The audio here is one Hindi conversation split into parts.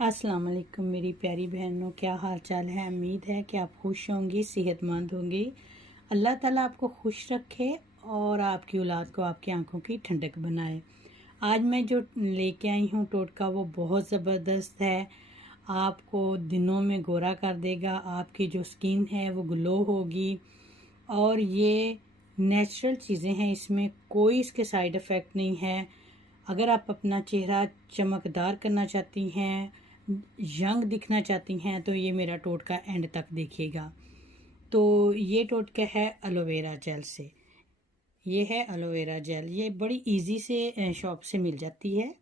अस्सलाम वालेकुम मेरी प्यारी बहनों, क्या हाल चाल है। उम्मीद है कि आप खुश होंगी, सेहतमंद होंगी। अल्लाह ताला आपको खुश रखे और आपकी औलाद को आपकी आंखों की ठंडक बनाए। आज मैं जो लेके आई हूँ टोटका वो बहुत ज़बरदस्त है। आपको दिनों में गोरा कर देगा, आपकी जो स्किन है वो ग्लो होगी। और ये नेचुरल चीज़ें हैं, इसमें कोई इसके साइड इफ़ेक्ट नहीं है। अगर आप अपना चेहरा चमकदार करना चाहती हैं, यंग दिखना चाहती हैं, तो ये मेरा टोटका एंड तक देखिएगा। तो ये टोटका है एलोवेरा जेल से। ये है एलोवेरा जेल, ये बड़ी इजी से शॉप से मिल जाती है।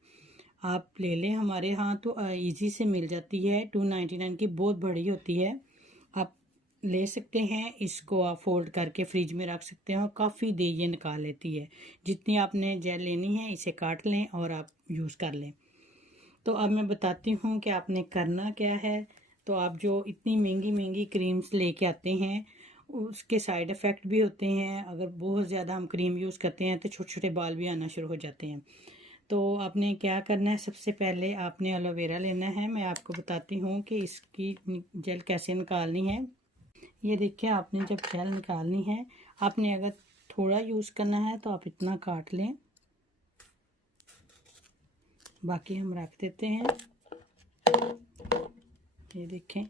आप ले लें, हमारे यहाँ तो इजी से मिल जाती है। 299 की बहुत बड़ी होती है, आप ले सकते हैं। इसको आप फोल्ड करके फ्रिज में रख सकते हैं और काफ़ी देर ये निकाल लेती है। जितनी आपने जेल लेनी है इसे काट लें और आप यूज़ कर लें। तो अब मैं बताती हूँ कि आपने करना क्या है। तो आप जो इतनी महंगी महंगी क्रीम्स लेके आते हैं उसके साइड इफ़ेक्ट भी होते हैं। अगर बहुत ज़्यादा हम क्रीम यूज़ करते हैं तो छोटे छोटे बाल भी आना शुरू हो जाते हैं। तो आपने क्या करना है, सबसे पहले आपने एलोवेरा लेना है। मैं आपको बताती हूँ कि इसकी जेल कैसे निकालनी है। ये देखिए, आपने जब जेल निकालनी है, आपने अगर थोड़ा यूज़ करना है तो आप इतना काट लें, बाकी हम रख देते हैं। ये देखें,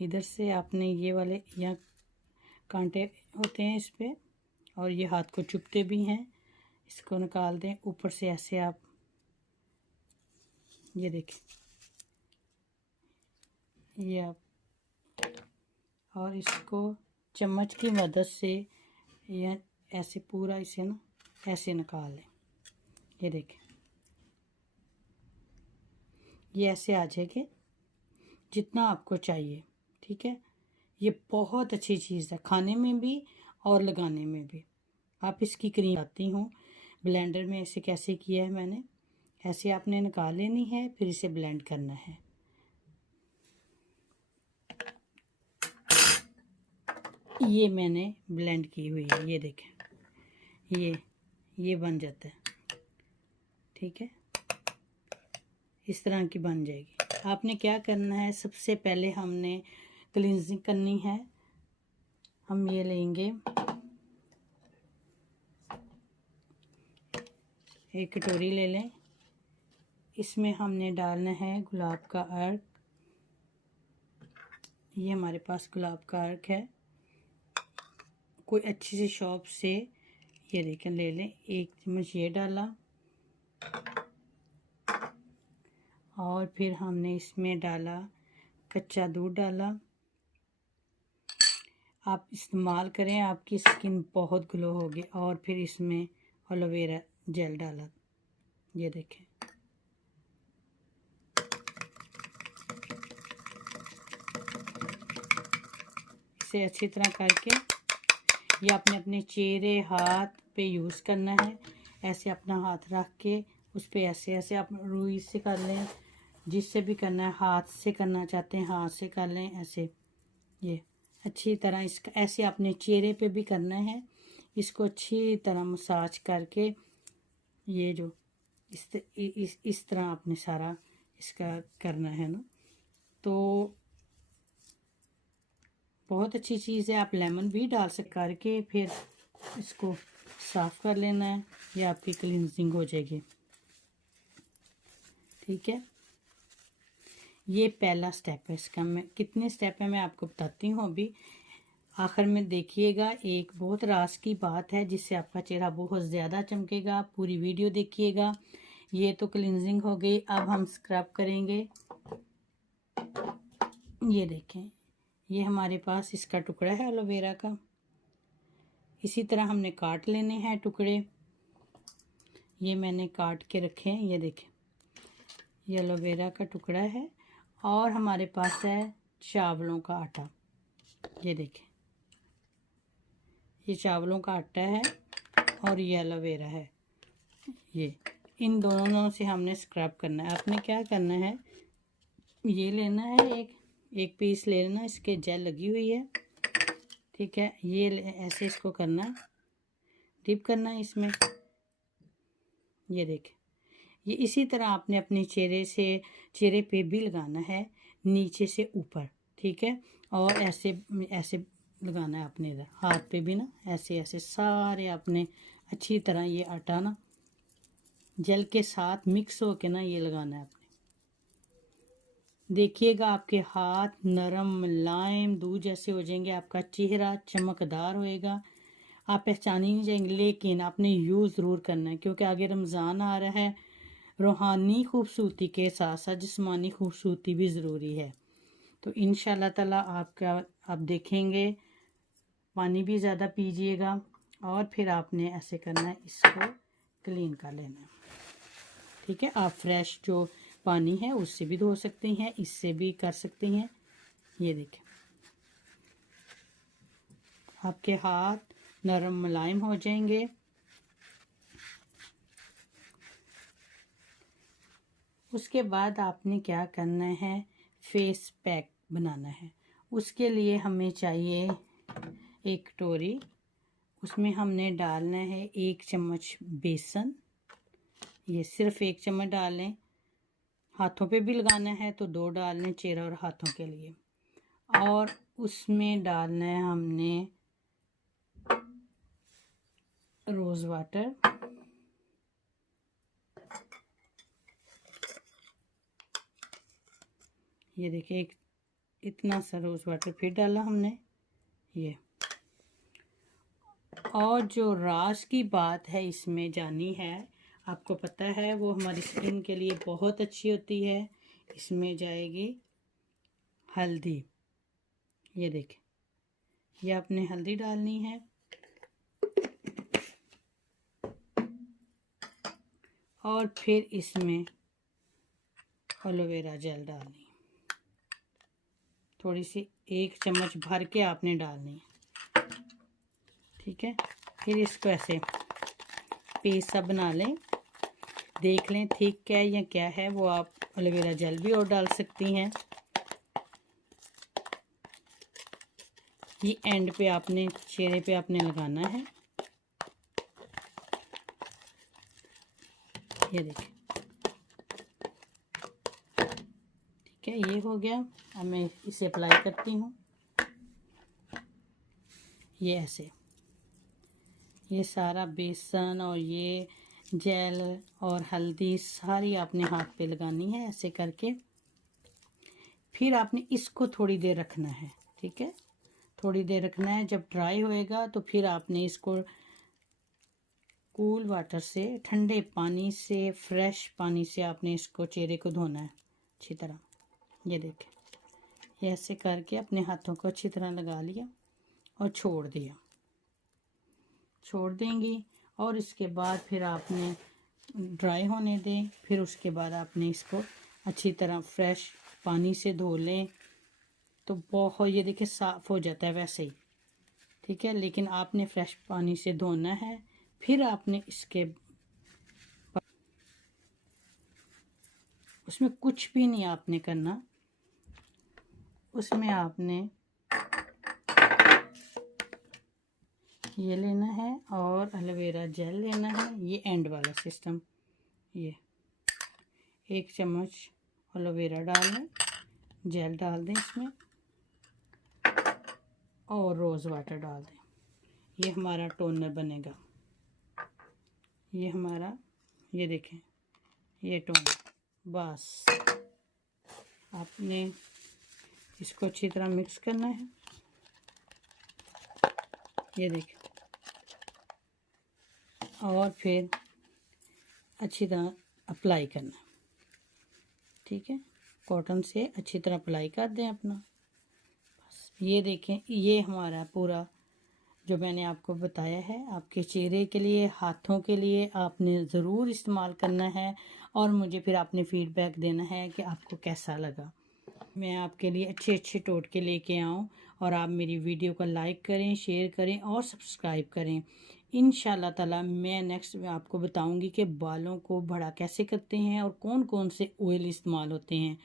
इधर से आपने ये वाले यहाँ कांटे होते हैं इस पे, और ये हाथ को चुभते भी हैं, इसको निकाल दें। ऊपर से ऐसे आप ये देखें, ये आप, और इसको चम्मच की मदद से या ऐसे पूरा इसे ना ऐसे निकाल लें। ये देखें, ये ऐसे आ जाएगी जितना आपको चाहिए। ठीक है, ये बहुत अच्छी चीज़ है, खाने में भी और लगाने में भी। आप इसकी क्रीम आती हूँ ब्लेंडर में, ऐसे कैसे किया है मैंने, ऐसे आपने निकाल लेनी है, फिर इसे ब्लेंड करना है। ये मैंने ब्लेंड की हुई है, ये देखें, ये बन जाता है। ठीक है, इस तरह की बन जाएगी। आपने क्या करना है, सबसे पहले हमने क्लींजिंग करनी है। हम ये लेंगे, एक कटोरी ले लें, इसमें हमने डालना है गुलाब का अर्क। ये हमारे पास गुलाब का अर्क है, कोई अच्छी सी शॉप से ये देखें ले लें। एक चम्मच ये डाला, और फिर हमने इसमें डाला कच्चा दूध डाला। आप इस्तेमाल करें, आपकी स्किन बहुत ग्लो होगी। और फिर इसमें एलोवेरा जेल डाला, ये देखें। इसे अच्छी तरह करके ये आपने अपने चेहरे हाथ पे यूज़ करना है। ऐसे अपना हाथ रख के उस पर ऐसे ऐसे आप रुई से कर लें, जिससे भी करना है। हाथ से करना चाहते हैं हाथ से कर लें, ऐसे। ये अच्छी तरह इसका ऐसे अपने चेहरे पे भी करना है। इसको अच्छी तरह मसाज करके ये जो इस तरह आपने सारा इसका करना है ना। तो बहुत अच्छी चीज़ है, आप लेमन भी डाल सकते करके फिर इसको साफ़ कर लेना है, ये आपकी क्लींजिंग हो जाएगी। ठीक है, ये पहला स्टेप है इसका। मैं कितने स्टेप है मैं आपको बताती हूँ अभी। आखिर में देखिएगा, एक बहुत राज की बात है जिससे आपका चेहरा बहुत ज़्यादा चमकेगा। पूरी वीडियो देखिएगा। ये तो क्लींजिंग हो गई, अब हम स्क्रब करेंगे। ये देखें, ये हमारे पास इसका टुकड़ा है एलोवेरा का। इसी तरह हमने काट लेने हैं टुकड़े। ये मैंने काट के रखे हैं, ये देखें, ये एलोवेरा का टुकड़ा है। और हमारे पास है चावलों का आटा, ये देखें, ये चावलों का आटा है और ये एलोवेरा है। ये इन दोनों से हमने स्क्रब करना है। आपने क्या करना है, ये लेना है, एक पीस ले लेना, इसके जेल लगी हुई है। ठीक है, ये ऐसे इसको करना, डिप करना है इसमें। ये देखें, ये इसी तरह आपने अपने चेहरे पे भी लगाना है, नीचे से ऊपर, ठीक है। और ऐसे ऐसे लगाना है आपने, इधर हाथ पे भी ना ऐसे ऐसे सारे आपने अच्छी तरह ये आटा ना जेल के साथ मिक्स होके ना ये लगाना है आपने। देखिएगा आपके हाथ नरम मुलायम दूध जैसे हो जाएंगे, आपका चेहरा चमकदार होएगा, आप पहचान ही नहीं जाएंगे। लेकिन आपने यूज़ ज़रूर करना है, क्योंकि आगे रमज़ान आ रहा है। रूहानी खूबसूरती के साथ साथ जिस्मानी खूबसूरती भी ज़रूरी है। तो इंशाल्लाह ताला आप देखेंगे। पानी भी ज़्यादा पीजिएगा और फिर आपने ऐसे करना है, इसको क्लीन कर लेना है, ठीक है। आप फ्रेश जो पानी है उससे भी धो सकते हैं, इससे भी कर सकते हैं। ये देखें, आपके हाथ नरम मुलायम हो जाएंगे। उसके बाद आपने क्या करना है, फेस पैक बनाना है। उसके लिए हमें चाहिए एक कटोरी, उसमें हमने डालना है 1 चम्मच बेसन। ये सिर्फ 1 चम्मच डालें, हाथों पे भी लगाना है तो 2 डालने, चेहरा और हाथों के लिए। और उसमें डालना है हमने रोज़ वाटर, ये देखिए एक इतना सा रोज़ वाटर फिर डाला हमने ये। और जो राज की बात है इसमें जानी है, आपको पता है वो हमारी स्किन के लिए बहुत अच्छी होती है। इसमें जाएगी हल्दी, ये देखें, ये आपने हल्दी डालनी है। और फिर इसमें एलोवेरा जेल डालनी, थोड़ी सी 1 चम्मच भर के आपने डालनी है, ठीक है। फिर इसको ऐसे पेस्ट सा बना लें, देख लें ठीक क्या है या क्या है, वो आप एलोवेरा जेल भी और डाल सकती हैं। ये एंड पे आपने चेहरे पे आपने लगाना है, ये देखिए, ठीक है। ये हो गया। अब मैं इसे अप्लाई करती हूँ, ये ऐसे, ये सारा बेसन और ये जेल और हल्दी सारी आपने हाथ पे लगानी है ऐसे करके। फिर आपने इसको थोड़ी देर रखना है, ठीक है, थोड़ी देर रखना है। जब ड्राई होएगा तो फिर आपने इसको कूल वाटर से, ठंडे पानी से, फ्रेश पानी से आपने इसको चेहरे को धोना है अच्छी तरह। ये देखें, ये ऐसे करके अपने हाथों को अच्छी तरह लगा लिया और छोड़ दिया, छोड़ देंगी। और इसके बाद फिर आपने ड्राई होने दें। फिर उसके बाद आपने इसको अच्छी तरह फ्रेश पानी से धो लें तो बहुत, ये देखिए साफ़ हो जाता है वैसे ही, ठीक है। लेकिन आपने फ्रेश पानी से धोना है। फिर आपने इसके उसमें कुछ भी नहीं आपने करना, उसमें आपने ये लेना है और एलोवेरा जेल लेना है, ये एंड वाला सिस्टम। ये 1 चम्मच एलोवेरा डाल लें, जेल डाल दें इसमें और रोज़ वाटर डाल दें। ये हमारा टोनर बनेगा, ये हमारा, ये देखें, ये टोनर। बस आपने इसको अच्छी तरह मिक्स करना है, ये देखें। और फिर अच्छी तरह अप्लाई करना, ठीक है। कॉटन से अच्छी तरह अप्लाई कर दें अपना। बस ये देखें, ये हमारा पूरा जो मैंने आपको बताया है आपके चेहरे के लिए, हाथों के लिए आपने ज़रूर इस्तेमाल करना है। और मुझे फिर आपने फ़ीडबैक देना है कि आपको कैसा लगा। मैं आपके लिए अच्छे अच्छे टोटके लेके आऊँ और आप मेरी वीडियो को लाइक करें, शेयर करें और सब्सक्राइब करें। इंशाल्लाह ताला मैं नेक्स्ट में आपको बताऊंगी कि बालों को बड़ा कैसे करते हैं और कौन कौन से ऑयल इस्तेमाल होते हैं।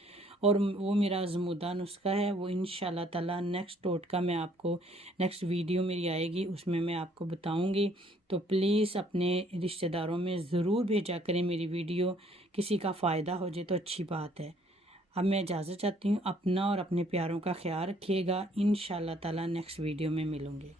और वो मेरा ज़मुदा नुस्खा है, वो इंशाल्लाह ताला नेक्स्ट टोटका मैं आपको, नेक्स्ट वीडियो मेरी आएगी उसमें मैं आपको बताऊंगी। तो प्लीज़ अपने रिश्तेदारों में ज़रूर भेजा करें मेरी वीडियो किसी का फ़ायदा हो जाए तो अच्छी बात है। अब मैं इजाज़त चाहती हूँ। अपना और अपने प्यारों का ख्याल रखिएगा। इंशाअल्लाह ताला नेक्स्ट वीडियो में मिलूँगी।